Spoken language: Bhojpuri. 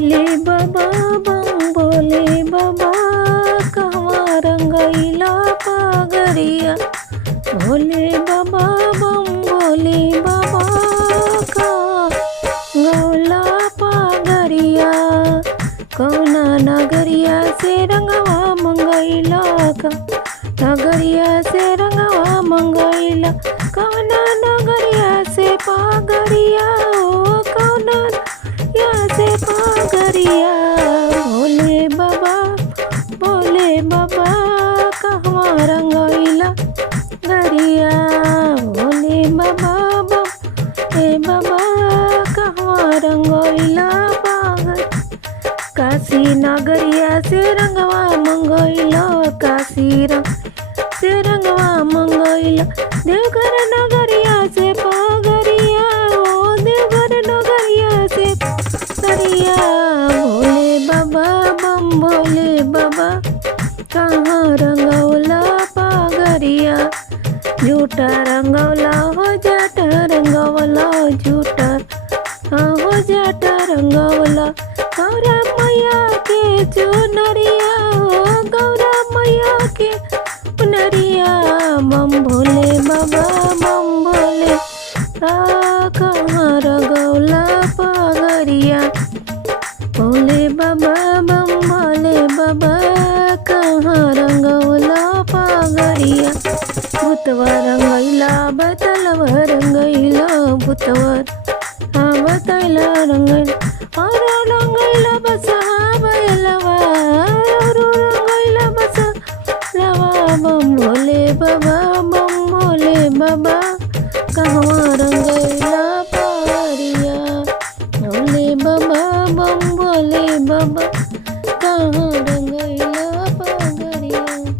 भोले बाबा बम भोले बाबा कहवा रंगैला पगरिया। भोले बाबा बम भोले बाबा का गौला पगरिया। कौना नगरिया से रंगवा मंगैला का, नगरिया से रंगवा मंगैला। कौना नगरिया से पगरिया, ओ कौना नगरिया से पगरिया। भोले बाबा कहवा रंगैला गरिया। भोले बाबा बाबा कहवा रंगैला पागल। काशी नगरिया से रंगवा मंगैला, काशी से रंगवा मंगैला। देवघर नगरिया से पगरिया, ओ देवघर नगरिया से पगरिया। भोले बाबा बम भोले बाबा कहाँ रंगौला पगरिया। झूठा रंगौला हो जाटा रंगौला, झूठा हो जाटा रंगौला। गौरा मैया के चुनरिया, हो गौरा मैया के चुनरिया। बम भोले बाबा बम भोले कहाँ रंगौला पगरिया। भोले बाबा बम भोले बाबा कहाँ रंगौला पगरिया। भूतवा रंगैला बतलवा रंगैला, भूतवा बतैला रंगैला। और रंगैला बसहा बैलवा, और रंगैला बसलवा। बम भोले बाबा बम भोले बाबा कहवा रंगैला पगरिया। भोले बाबा बम भोले बाबा।